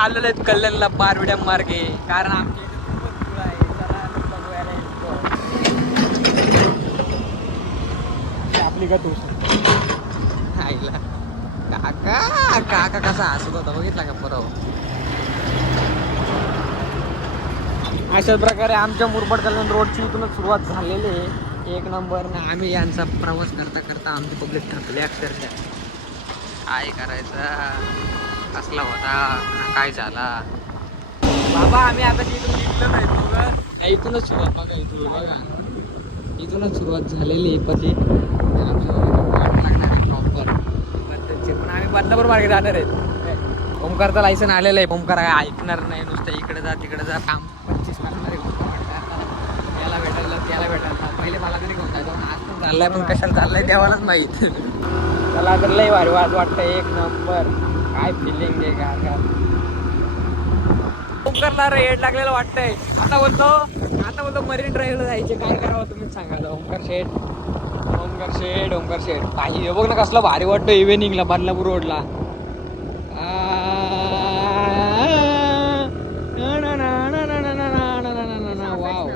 चाललेलो आहेत कल्याणला पारविड्या मार्गे, कारण आमच्या इथे खूपच धूळ आहे. चला बघूयाला येतो. आपली का तू आईला काका काका कसा हसत होता बघितला का परवा. अशाच प्रकारे आमच्या मुरबाड कल्याण रोडची इथूनच सुरुवात झालेली आहे. एक नंबर ना. आम्ही यांचा प्रवास करता करता आमची पब्लिक थकले अक्षरशः. काय करायचं, कसला होता काय झाला बाबा. आम्ही आता इथून निघलो नाही बघा. इथूनच सुरुवात बघा. इथून बघा, इथूनच सुरुवात झालेली आहे. पण प्रॉपर पद्धतशीर. पण आम्ही बदलापूर मार्गे जाणार आहेत. ओमकारचं लायसन आलेलं आहे. ओमकार काय ऐकणार नाही, नुसतं इकडे जा तिकडे जा. काम 25 करणार आहे. याला भेटायला त्याला भेटायला. पहिले मला तरी घेऊन जायचं, आज पण चाललाय, पण कशाला चाललाय देवालाच माहीत. त्याला तर लय भारी वाटतं. एक नंबर. काय फिलिंग आहे का. ओमकारला रेड लागलेलं वाटतंय. आता बोलतो मरीन ड्राईव्हला जायचे. काय करावं तुम्हीच सांगा. ओमकार शेठ काही बघ ना कसला भारी वाटतं इव्हिनिंगला बदलापूर रोडला. वाव.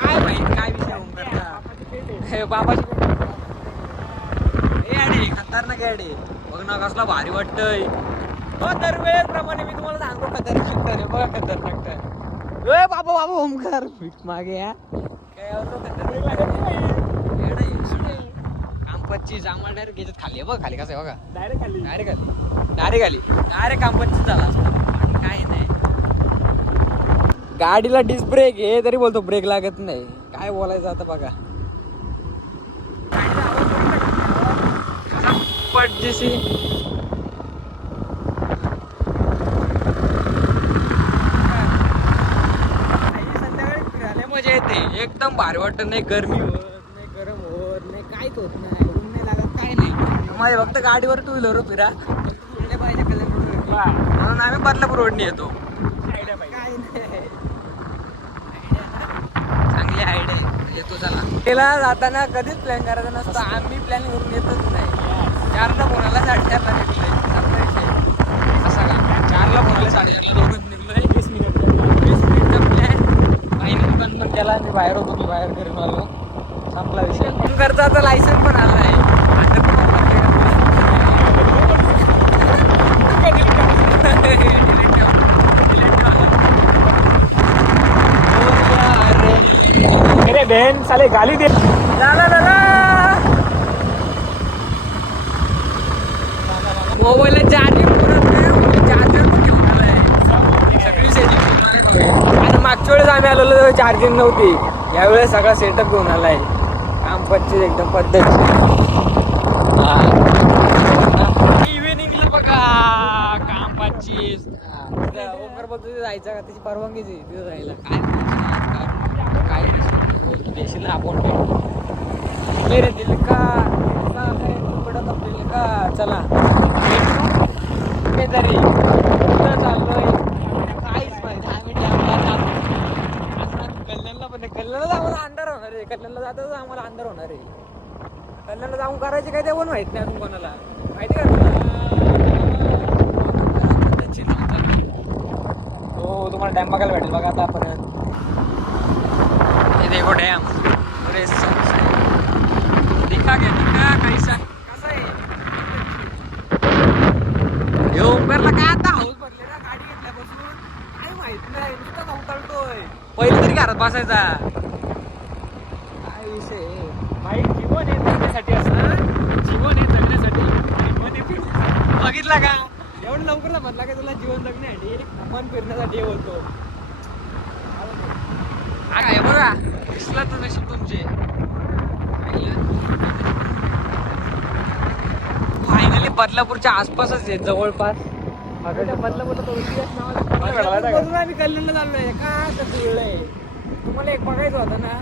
काय माहित काय विषय ओमकारचा. बाबाची खतरनाक गाडी बघ ना कसला भारी वाटतंय. हो दरवेळेप्रमाणे मी तुम्हाला सांगतो खतरनाक आहे बघा. खतरनाक बाबा ओमकार फिट मागे या. कामपच्ची आम्हाला डायरेक्ट घेतात खाली बघ. खाली कसं आहे बघा. डायरेक्ट कामपच्ची झाला काय नाही. गाडीला डिस्क ब्रेक आहे तरी बोलतो ब्रेक लागत नाही. काय बोलायचं आता बघा. पटजीसी संध्याकाळी फिरायला मजा येते. एकदम भारी वाटत नाही. गरमी होत नाही, गरम होत नाही, काहीच होत नाही. ऊन नाही लागत, काय नाही. माझ्या फक्त गाडीवर टू व्हीलर फिरा फिरले पाहिजे म्हणून आम्ही बदलापूर रोडने येतो. काय नाही, चांगली आयडिया येतो. चला त्याला जाताना कधीच प्लॅन करायचा नसतं. आम्ही प्लॅन करून येतच नाही. 4ला फोनाला 4:30ला निघलोय. असा का 4ला फोनाला 4:30ला दोघंच निघलोय. 20 मिनिटचा प्लॅन. काही दुकान पण केला. मी बाहेर होतो, मी बाहेर करून आलो. संपला विषय. ओमकारचा आता लायसन पण आला आहे. अरे बहन साले गाली दे. मोबाईलला चार्जिंग पुरत नाही. चार्जर पण घेऊन आलाय. सगळी सेटिंग. आता मागच्या वेळेस आम्ही आलेलो तेव्हा चार्जिंग नव्हती. यावेळेस सगळा सेटअप घेऊन आलाय. काम पच्चीस एकदम पद्धत. इव्हिनिंगला बघा काम 25. ओमकार बोलतो जायचं का, त्याची परवानगीच आहे तिथं जायला. काय देशील आपण मेरे दिल का का चला तरी चाललोय. काहीच नाही. 10 मिनिटं कल्याणला पण कल्याणला आम्हाला अंधार होणार आहे. कल्याणला जाताच आम्हाला अंधार होणार आहे. कल्याणला जाऊन करायचे काय ते पण माहित नाही अजून कोणाला. माहिती का हो. तुम्हाला डॅम बघायला भेटेल बघा आतापर्यंत. हे देखो डॅम. अरे दिखा कैसा कसा आहे. ओमकारला काय आता हाऊस भरले ना गाडी घेतल्यापासून. काय माहित नाही, नुसतं अवतळतोय. पहिले तरी घरात बसायचा. काय विषय बाईक जीवन आहे जगण्यासाठी. असं जीवन आहे जगण्यासाठी. बघितला का एवढं लवकर समजला का तुला जीवन जगण्यासाठी आपण फिरण्यासाठी बोलतो. काय बघा दिसला तर नशीब तुमचे. फायनली बदलापूरच्या आसपासच आहे जवळपास. बदलापूरला आम्ही कल्याणला चाललोय. का जुळलंय तुम्हाला एक बघायचं होतं ना.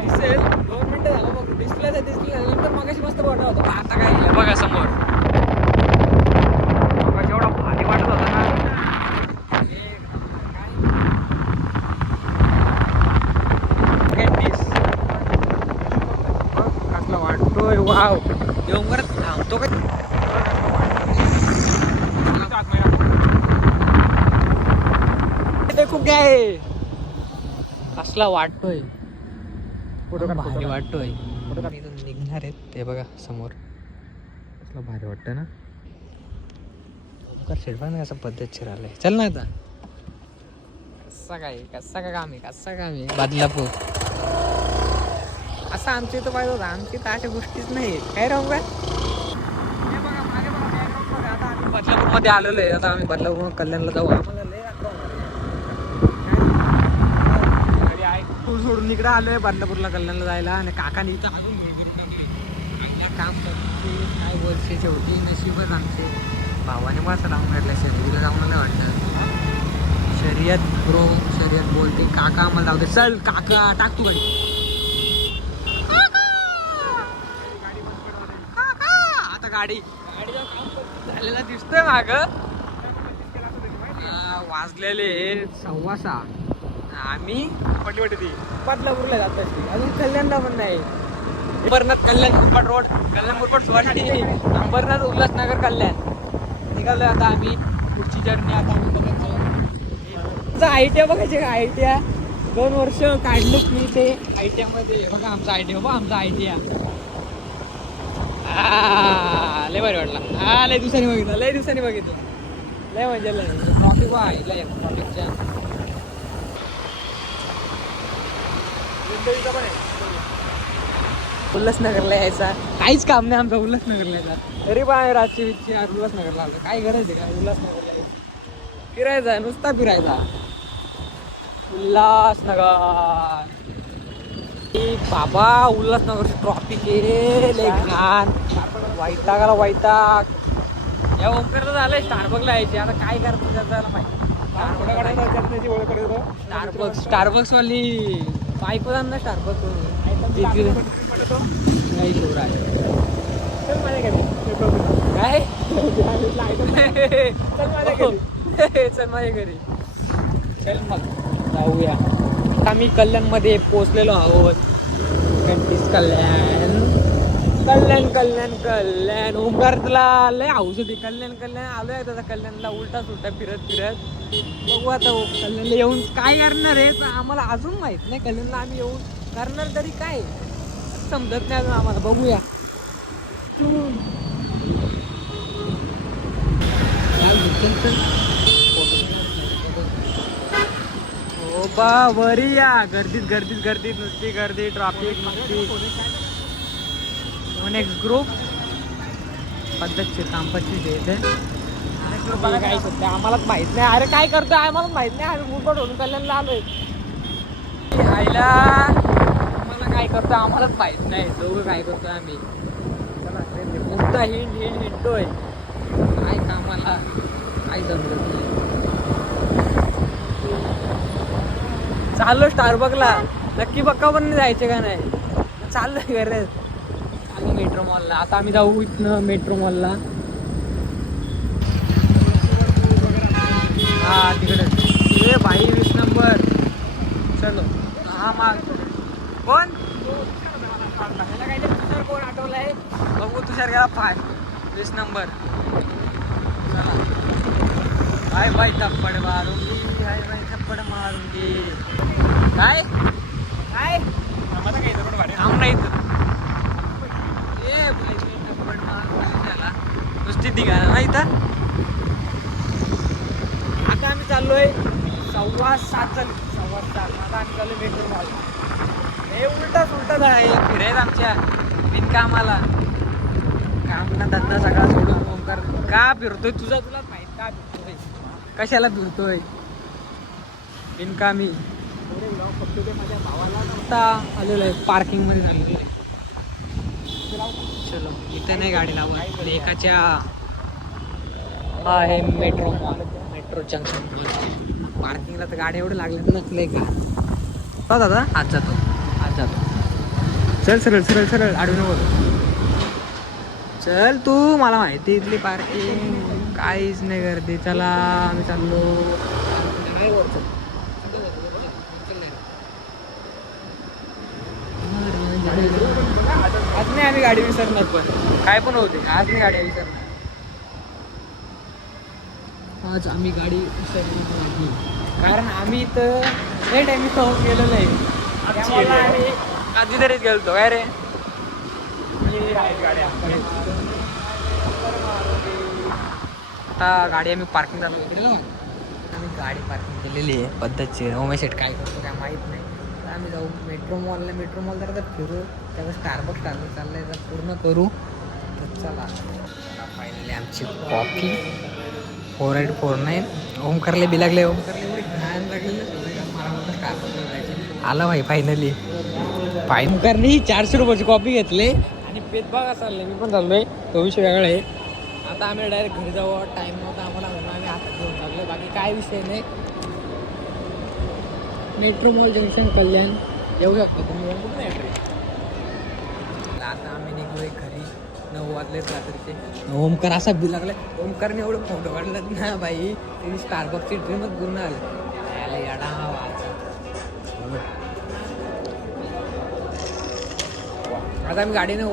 दिसेल 2 मिनिटं झालं बघ. दिसलं नंतर मगाशी मस्त वाटत होतं. आता काय बघा समोर जेवढा भारी वाटत होता ना. कसला वाटतोय वाव. डोंगरात थांबतो का देखू काय कसला वाटतोय भारी वाटतोय इथून निघणार आहेत ते बघा समोर कसला भारी वाटतं ना शेट पण असं पद्धतशीर आलंय चल ना आता कसा का काम आहे बदलापूर असं आमच्या इथं पाहिजे होतं आमची तर अशा गोष्टीच नाही काय राहू काय आता आम्ही बदलापूर मध्ये आलेलो आहे आता आम्ही बदलापूर कल्याणला जाऊ आम्हाला लय सोडून इकडे आलोय बदलापूरला कल्याणला जायला आणि काकाने इथं अजून काम करते काय वर्षाचे होती नशीबच आमचे भावाने मस्त लावून भेटला शर्यतीला जाऊन मला वाटतं शर्यत ब्रो शर्यत बोलते काका आम्हाला लावते चल काका टाक तू गाडी आता गाडी झालेला दिसतोय माग वाजलेले 6:15 आम्ही बदलापूरला जात अजून कल्याणला पण नाही अंबरनाथ कल्याण मुरबाड रोड कल्याण मुरबाड सोसायटी अंबरनाथ उल्हासनगर कल्याण निघालोय आता आम्ही पुढची जर्नी आता आम्ही बघायचं आयटीआय बघायचे का आयटीआय 2 वर्ष काढलो मी ते आयटीआय मध्ये बघा आमचा आयटीआय बघा आमचा आयटीआय लय भारी वाटला लय दिवसांनी बघितलं लय मजा लय ट्रॉफिक आहे ट्रॉफिकच्या उल्हासनगरला यायचा काहीच काम नाही आमचा उल्हासनगरला यायचा तरी पण रातची विच्ची उल्हासनगरला आलं काय गरज आहे का उल्हासनगरला यायचं फिरायचा नुसता फिरायचा उल्हासनगर बाबा उल्हासनगरची ट्रॉफिक लय घाण वैताग या ओमकडे झालंय स्टारबक्सला यायचे आता काय करतो त्याला माहिती स्टारबक्स वाली बायको ना स्टारबक्स नाही शिवराय काय चल माझ्या घरी चल मग जाऊया आम्ही कल्याण मध्ये पोहोचलेलो आहोत कल्याण ओमकारला लय हाऊस होती कल्याण आलोय त्याचा कल्याणला उलटा सुलटा फिरत बघू आता कल्याणला येऊन काय करणार आहे आम्हाला अजून माहित नाही कल्याणला आम्ही येऊन करणार तरी काय समजत नाही अजून आम्हाला बघूया हो बा वरी या गर्दीत नुसती गर्दी ट्रॉफिक नेक्स्ट ग्रुप पद्धतशीर कामपच्ची इथे काय करते आम्हालाच माहित नाही अरे काय करतोय आम्हालाच माहित नाही आम्ही मुरबाड होऊन कल्याणला आलोय खायला आम्हाला काय करतोय आम्हालाच माहित नाही दोघं काय करतोय आम्ही नुसता हिंडतोय काय कामाला काय जमत नाही चाललो स्टारबक्सला नक्की बक्का पण नाही जायचे का नाही चाललोय घरे मेट्रो मॉलला आता आम्ही जाऊ इथनं मेट्रो मॉलला हा तिकडे ए भाई 20 नंबर चलो हा माग कोण कोण आठवलाय बघू तुषार गेला 20 नंबर चला बाय थप्पड मारूंगी थप्पड मारूंगी काय काम नाही नुसती निघाला ना इथं आता आम्ही चाललोय 7:15 आता आम्ही चाललोय मेट्रो मॉल हे उलटा आहे फिरायचं आमच्या बिनकामाला काम ना धंदा सगळा सोडून ओमकार का फिरतोय तुलाच माहित का फिरतोय कशाला फिरतोय बिनकामी माझ्या भावाला नव्हता आलेलो आहे पार्किंग मध्ये झालेलो आहे चलो इथे नाही गाडी लावत एकाच्या हा आहे मेट्रो जंक्शन पार्किंगला तर गाडी एवढं लागलं तर नसलंय का हो दादा आज जातो चल सरळ आडवी नको चल तू मला माहिती इथली पार्किंग काहीच नाही गर्दी चला आम्ही चाललो आज नाही आम्ही गाडी विसरणार, पण काय पण होते, आज नाही गाडी विसरणार. आज आम्ही गाडी विसरली नाही, कारण आम्ही तर लेट आम्ही सहज गेलेलो आहे. त्यामुळे आम्ही आधी तरीच गेलतो काय रे. आता गाडी आम्ही पार्किंग झालो इकडे लावा. आम्ही गाडी पार्किंग केलेली आहे पद्धतशीर. उमेश शेट काय करतो काय माहीत नाही. आता आम्ही जाऊ मेट्रो मॉल जरा फिरू, त्याचा स्टारबक्स चाललंय तर पूर्ण करू. तर चला फायनली आमची कॉफी 4849 ओमकारले बी लागले. ओमकारले एवढी घाण लागलेली आला भाई फायनली. ओमकारने 400 रुपयाची कॉफी घेतली आणि पेदबागा चालले. मी पण चाललोय, तो विषय वेगळा आहे. आता आम्ही डायरेक्ट घरी जाऊ, टाईम नव्हता आम्हाला म्हणून आम्ही हातात घेऊन चाललो. बाकी काय विषय नाही. मेट्रो मॉल जंक्शन कल्याण येऊ शकतो तुम्ही. आता आम्ही निघलोय घरी, 9 वाजलेत रात्रीचे. ओमकार असा बी लागलाय. ओमकारने एवढं फोटो काढलं ना बाई, त्याची स्टारबक्सची ड्रीमच पूर्ण आली. याडा आता आम्ही गाडीने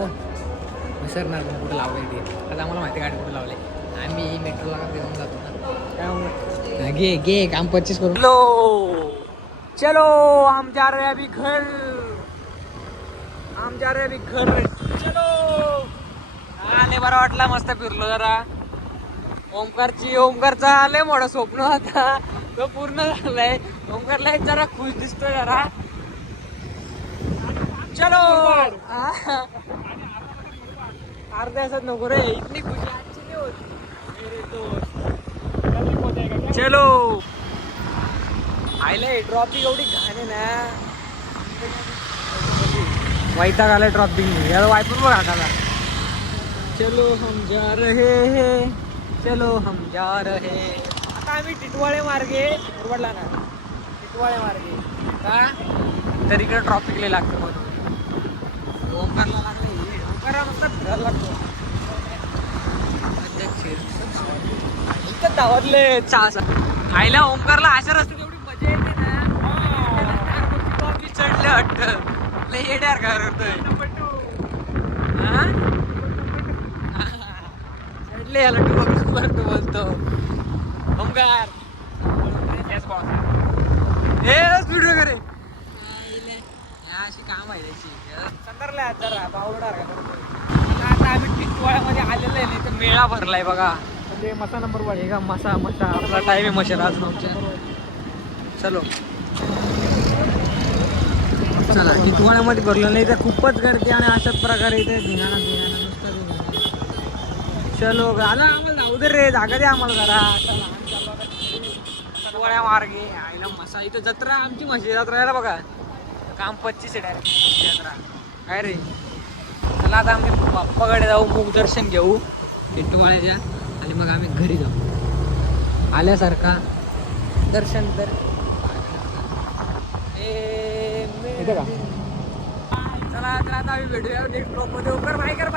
विसरणार पण कुठं लावलंय ते. आता आम्हाला माहिती गाडी कुठं लावले. आम्ही मेट्रोला घेऊन जातो ना, काय घे घे काम 25 करू. चलो हम जा रहे अभी घर, हम जा रहे अभी घर. चलो आले, बरं वाटला, मस्त फिरलो जरा. ओमकारचा आले मोठं स्वप्न होता, तो पूर्ण झालाय. ओमकारला जरा खुश दिसतोय जरा. चलो अर्ध्या असत नको रे, इतनी खुशी आजची नाही होती. चलो आयले ट्रॉफिक एवढी घाण आहे ना, वैताग आलाय ट्रॉफिक. याला वायपूर बघा का. चलो हम जा रहे हैं, चलो हम जा रहे. आता आम्ही टिटवाळे मार्गे उरवडला ना, टिटवाळे मार्गे का तर इकडे ट्रॉफिक लय लागतं म्हणून. ओमकारला लागलं, ओमकारला मस्त फिरायला लागतो. इथं धावतले खायला. ओमकारला अशा रस्त्यात एवढी मजा येते ना, कॉफी चढले वाटतं लय येड्यार का करतोय. चढले याला टू करतो बोलतो ओमकार. व्हिडिओ करे अशी काम आहे त्याची. संदर्ला जरा बावडार का करतोय. आता आम्ही टिटवाळ्यामध्ये आलेलो आहे, नाही तर मेळा भरलाय बघा. म्हणजे मसा नंबर 1 का मसा आपला टाइम आहे मशा आज 9च्या. चलो चला, टिटवाळ्यामध्ये भरलं नाही तर खूपच गर्दी आणि अशाच प्रकारे इथे धिंगाणा नुसतं. चलो आला, आम्हाला जाऊ दे रे, जागा दे आम्हाला जरा. टिटवाळ्या मार्गे आईला मसा. इथं जत्रा आमची म्हशी जत्रा यायला बघा, काम 25 आहे डायरेक्ट जत्रा काय रे. चला आता आम्ही बाप्पाकडे जाऊ, मुख दर्शन घेऊ टिटवाळ्याच्या, आणि मग आम्ही घरी जाऊ. आल्यासारखा दर्शन तर चला. तर आता आम्ही भेटूया नेक्स्ट ब्लॉग मध्ये. बाय कर.